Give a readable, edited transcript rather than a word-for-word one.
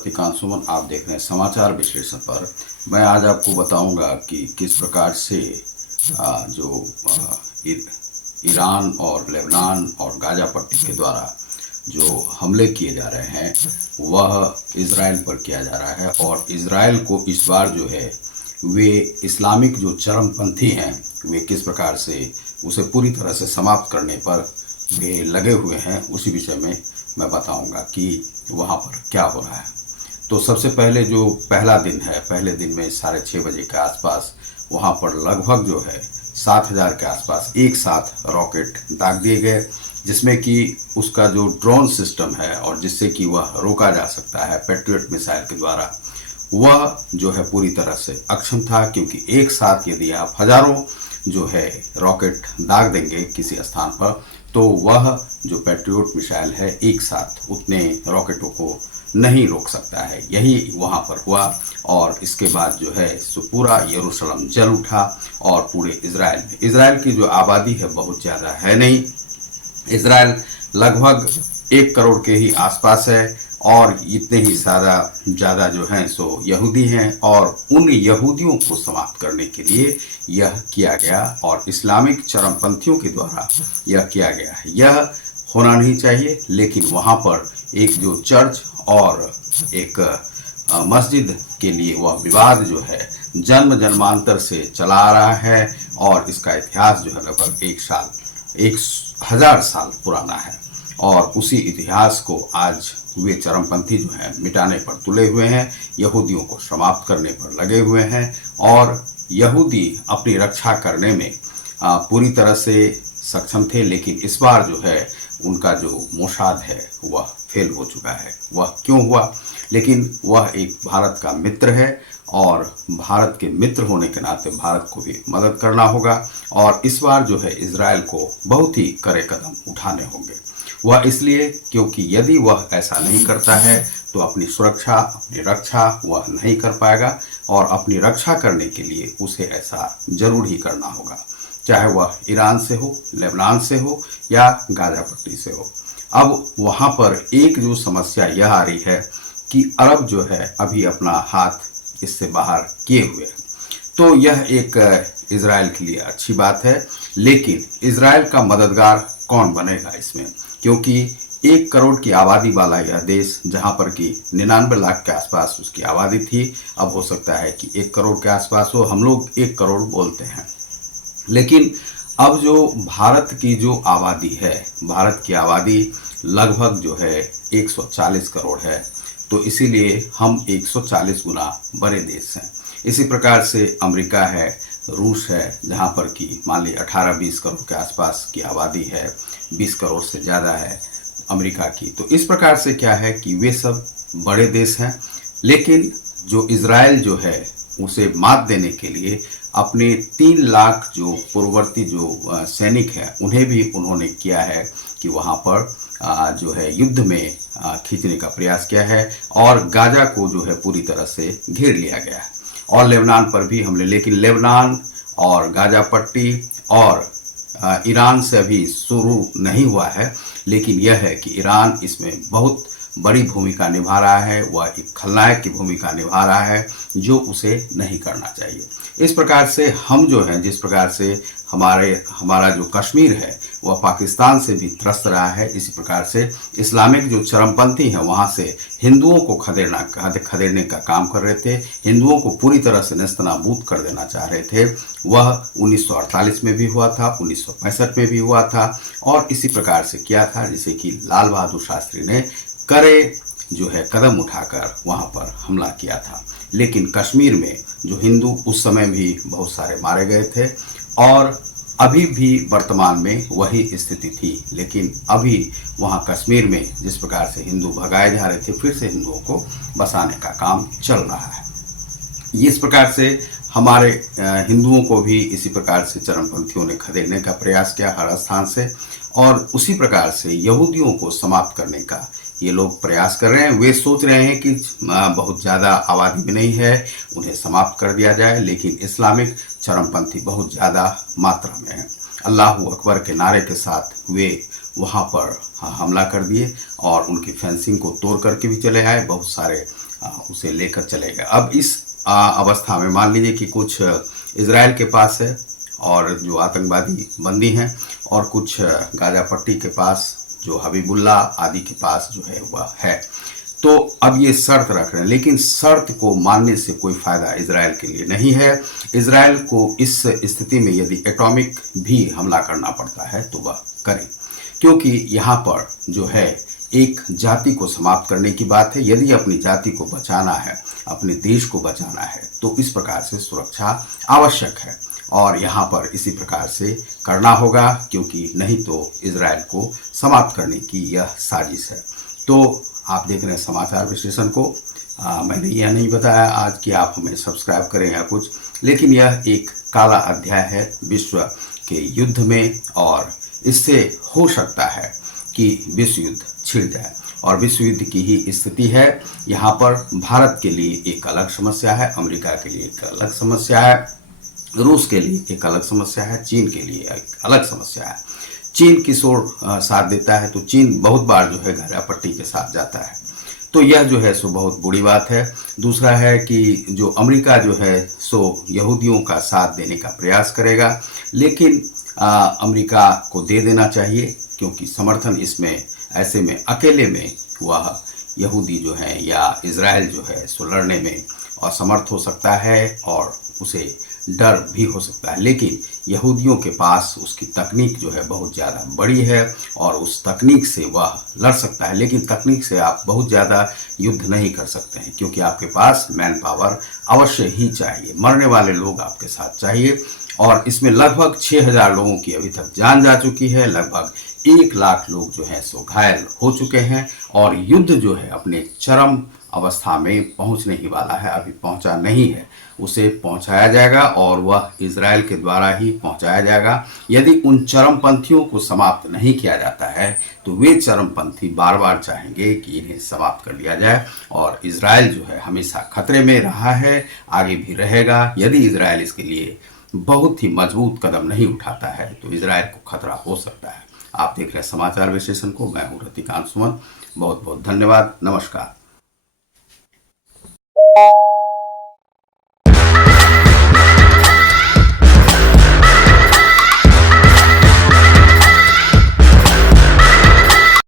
प्रतिकांत सुमन, आप देख रहे हैं समाचार विश्लेषण पर। मैं आज आपको बताऊंगा कि किस प्रकार से जो ईरान और लेबनान और गाजा पट्टी के द्वारा जो हमले किए जा रहे हैं वह इजराइल पर किया जा रहा है। और इजराइल को इस बार जो है वे इस्लामिक जो चरमपंथी हैं वे किस प्रकार से उसे पूरी तरह से समाप्त करने पर वे लगे हुए हैं, उसी विषय में मैं बताऊंगा कि वहाँ पर क्या हो रहा है। तो सबसे पहले जो पहला दिन है, पहले दिन में 6:30 बजे के आसपास वहाँ पर लगभग जो है 7,000 के आसपास एक साथ रॉकेट दाग दिए गए, जिसमें कि उसका जो ड्रोन सिस्टम है और जिससे कि वह रोका जा सकता है पैट्रियट मिसाइल के द्वारा, वह जो है पूरी तरह से अक्षम था। क्योंकि एक साथ यदि आप हजारों जो है रॉकेट दाग देंगे किसी स्थान पर, तो वह जो पैट्रियट मिसाइल है एक साथ उतने रॉकेटों को नहीं रोक सकता है। यही वहाँ पर हुआ और इसके बाद जो है सो पूरा यरूशलेम जल उठा। और पूरे इजराइल की जो आबादी है बहुत ज़्यादा है नहीं, इजराइल लगभग 1 करोड़ के ही आसपास है और इतने ही ज़्यादा जो हैं सो यहूदी हैं। और उन यहूदियों को समाप्त करने के लिए यह किया गया और इस्लामिक चरमपंथियों के द्वारा यह किया गया है। यह होना नहीं चाहिए, लेकिन वहाँ पर एक जो चर्च और एक मस्जिद के लिए वह विवाद जो है जन्मांतर से चला आ रहा है और इसका इतिहास जो है लगभग 1,000 साल पुराना है। और उसी इतिहास को आज वे चरमपंथी जो हैं मिटाने पर तुले हुए हैं, यहूदियों को समाप्त करने पर लगे हुए हैं। और यहूदी अपनी रक्षा करने में पूरी तरह से सक्षम थे, लेकिन इस बार जो है उनका जो मोसाद है वह फेल हो चुका है। वह क्यों हुआ? लेकिन वह एक भारत का मित्र है और भारत के मित्र होने के नाते भारत को भी मदद करना होगा। और इस बार जो है इजराइल को बहुत ही कड़े कदम उठाने होंगे। वह इसलिए क्योंकि यदि वह ऐसा नहीं करता है तो अपनी सुरक्षा, अपनी रक्षा वह नहीं कर पाएगा। और अपनी रक्षा करने के लिए उसे ऐसा जरूर ही करना होगा, चाहे वह ईरान से हो, लेबनान से हो या गाजा पट्टी से हो। अब वहाँ पर एक जो समस्या यह आ रही है कि अरब जो है अभी अपना हाथ इससे बाहर किए हुए हैं। तो यह एक इजराइल के लिए अच्छी बात है, लेकिन इजराइल का मददगार कौन बनेगा इसमें? क्योंकि 1 करोड़ की आबादी वाला यह देश, जहाँ पर कि 99 लाख के आसपास उसकी आबादी थी, अब हो सकता है कि 1 करोड़ के आसपास हो। हम लोग 1 करोड़ बोलते हैं, लेकिन अब जो भारत की जो आबादी है, भारत की आबादी लगभग जो है 140 करोड़ है। तो इसीलिए हम 140 गुना बड़े देश हैं। इसी प्रकार से अमेरिका है, रूस है, जहाँ पर कि मान ली 18-20 करोड़ के आसपास की आबादी है, 20 करोड़ से ज़्यादा है अमेरिका की। तो इस प्रकार से क्या है कि वे सब बड़े देश हैं, लेकिन जो इजराइल जो है उसे मात देने के लिए अपने 3 लाख जो पूर्ववर्ती जो सैनिक हैं उन्हें भी उन्होंने किया है कि वहाँ पर जो है युद्ध में खींचने का प्रयास किया है। और गाजा को जो है पूरी तरह से घेर लिया गया है और लेबनान पर भी हमले। लेकिन लेबनान और गाजा पट्टी और ईरान से अभी शुरू नहीं हुआ है, लेकिन यह है कि ईरान इसमें बहुत बड़ी भूमिका निभा रहा है। वह एक खलनायक की भूमिका निभा रहा है जो उसे नहीं करना चाहिए। इस प्रकार से हम जो हैं, जिस प्रकार से हमारा जो कश्मीर है वह पाकिस्तान से भी त्रस्त रहा है, इसी प्रकार से इस्लामिक जो चरमपंथी हैं वहाँ से हिंदुओं को खदेड़ने का काम कर रहे थे, हिंदुओं को पूरी तरह से नेस्तनाबूद कर देना चाह रहे थे। वह 1948 में भी हुआ था, 1965 में भी हुआ था और इसी प्रकार से किया था, जिसे कि लाल बहादुर शास्त्री ने कड़े जो है कदम उठाकर वहाँ पर हमला किया था। लेकिन कश्मीर में जो हिंदू उस समय भी बहुत सारे मारे गए थे और अभी भी वर्तमान में वही स्थिति थी। लेकिन अभी वहाँ कश्मीर में जिस प्रकार से हिंदू भगाए जा रहे थे, फिर से हिंदुओं को बसाने का काम चल रहा है। इस प्रकार से हमारे हिंदुओं को भी इसी प्रकार से चरमपंथियों ने खदेड़ने का प्रयास किया हर स्थान से, और उसी प्रकार से यहूदियों को समाप्त करने का ये लोग प्रयास कर रहे हैं। वे सोच रहे हैं कि बहुत ज़्यादा आबादी में नहीं है, उन्हें समाप्त कर दिया जाए, लेकिन इस्लामिक चरमपंथी बहुत ज़्यादा मात्रा में है। अल्लाह अकबर के नारे के साथ वे वहाँ पर हमला कर दिए और उनकी फेंसिंग को तोड़ करके भी चले आए, बहुत सारे उसे लेकर चले गए। अब इस अवस्था में मान लीजिए कि कुछ इजराइल के पास है और जो आतंकवादी बंदी हैं, और कुछ गाजा पट्टी के पास जो हबीबुल्ला आदि के पास जो है वह है। तो अब ये शर्त रख रहे हैं, लेकिन शर्त को मानने से कोई फायदा इजराइल के लिए नहीं है। इजराइल को इस स्थिति में यदि एटॉमिक भी हमला करना पड़ता है तो वह करे, क्योंकि यहाँ पर जो है एक जाति को समाप्त करने की बात है। यदि अपनी जाति को बचाना है, अपने देश को बचाना है, तो इस प्रकार से सुरक्षा आवश्यक है और यहाँ पर इसी प्रकार से करना होगा, क्योंकि नहीं तो इजराइल को समाप्त करने की यह साजिश है। तो आप देख रहे हैं समाचार विश्लेषण को। मैंने यह नहीं बताया आज कि आप हमें सब्सक्राइब करें या कुछ, लेकिन यह एक काला अध्याय है विश्व के युद्ध में, और इससे हो सकता है कि विश्व युद्ध छिड़ जाए, और विश्व युद्ध की ही स्थिति है। यहाँ पर भारत के लिए एक अलग समस्या है, अमेरिका के लिए एक अलग समस्या है, रूस के लिए एक अलग समस्या है, चीन के लिए एक अलग समस्या है। चीन किशोर साथ देता है तो चीन बहुत बार जो है गाजा पट्टी के साथ जाता है, तो यह जो है सो बहुत बुरी बात है। दूसरा है कि जो अमेरिका जो है सो यहूदियों का साथ देने का प्रयास करेगा, लेकिन अमेरिका को दे देना चाहिए, क्योंकि समर्थन इसमें ऐसे में अकेले में वह यहूदी जो है या इजराइल जो है सो लड़ने में असमर्थ हो सकता है और उसे डर भी हो सकता है। लेकिन यहूदियों के पास उसकी तकनीक जो है बहुत ज़्यादा बड़ी है और उस तकनीक से वह लड़ सकता है, लेकिन तकनीक से आप बहुत ज़्यादा युद्ध नहीं कर सकते हैं, क्योंकि आपके पास मैन पावर अवश्य ही चाहिए, मरने वाले लोग आपके साथ चाहिए। और इसमें लगभग 6000 लोगों की अभी तक जान जा चुकी है, लगभग 1 लाख लोग जो है सो घायल हो चुके हैं, और युद्ध जो है अपने चरम अवस्था में पहुंचने ही वाला है, अभी पहुंचा नहीं है, उसे पहुंचाया जाएगा और वह इजराइल के द्वारा ही पहुंचाया जाएगा। यदि उन चरमपंथियों को समाप्त नहीं किया जाता है तो वे चरमपंथी बार बार चाहेंगे कि इन्हें समाप्त कर लिया जाए, और इजराइल जो है हमेशा खतरे में रहा है, आगे भी रहेगा। यदि इजराइल इसके लिए बहुत ही मजबूत कदम नहीं उठाता है तो इजराइल को खतरा हो सकता है। आप देख रहे हैं समाचार विश्लेषण को, मैं हूं रतिकांत सुमन। बहुत बहुत धन्यवाद, नमस्कार।